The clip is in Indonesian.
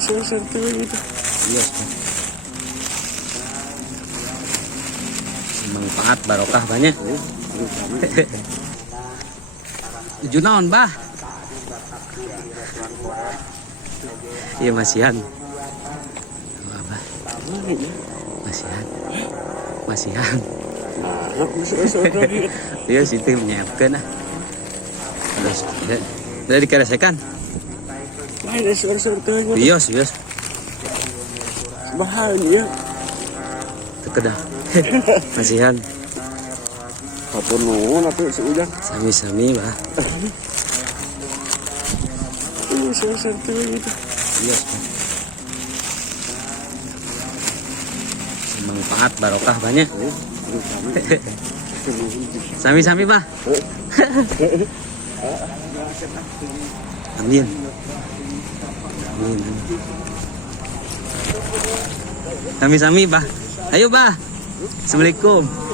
Serte gitu. Iya. Manfaat barokah banyak. Tujuh naon, Bah? Iya masihan. Apa? Masihan. Masihan. Iya situ menyiapkan ah. Terus udah dikeresekan. Main serte. Iya. Bahaya. Tekedah. Masihan. Apa nuhun atuh si Ujang. Sami-sami, Bah. Serte gitu. Iya. Manfaat barokah banyak. Sami-sami, Bah. Amin. Amin. Sami-sami, Bah. Ayo, Bah. Assalamualaikum.